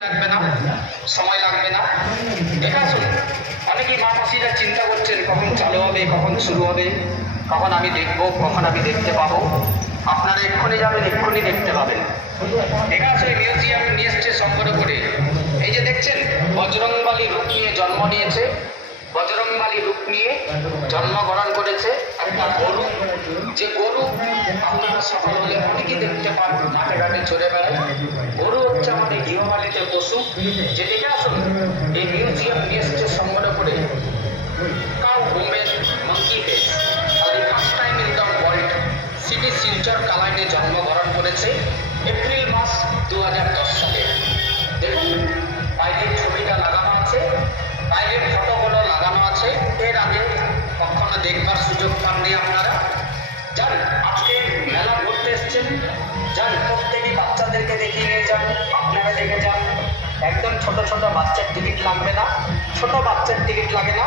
লাগবে না, সময় লাগবে না। ঠিক আছে, অনেকেই মা মাসিরা চিন্তা করছেন কখন চালু হবে, কখন শুরু হবে, কখন আমি দেখবো, কখন আমি দেখতে পাবো। আপনারা এক্ষুনি যাবেন, এক্ষুনি দেখতে পাবেন। ঠিক আছে, মিউজিয়াম নিয়ে এসছে সংগ্রহ করে। এই যে দেখছেন, বজরংবলী রূপ নিয়ে জন্ম নিয়েছে, বজরংবলী রূপ নিয়ে জন্মগ্রহণ করেছে একটা গরু। যে গরু আপনারা সকাল হলে অনেকেই দেখতে পান মাঠে ঘাটে চড়ে বেড়ায়। গরু হচ্ছে আমাদের গৃহপালিত পশু। যে দেখে আসুন, এই মিউজিয়াম নিয়ে এসছে সংগ্রহ করে কাউ বোম্বের মাঙ্কি ফেস। আর first time in the world city Silchar কালাইনে জন্মগ্রহণ করেছে এপ্রিল মাস 2010 সালে। দেখুন, বাইরের ছবিটা লাগানো আছে, বাইরের ফটোগুলো লাগানো আছে। এর আগে কখনো দেখবার সুযোগ পাননি আপনারা। যান, আজকে মেলা ঘুরতে এসছেন, যান প্রত্যেকই বাচ্চাদেরকে দেখিয়ে নিয়ে যান, আপনারা দেখে যান। একদম ছোট ছোট বাচ্চার টিকিট লাগবে না, ছোট বাচ্চার টিকিট লাগে না।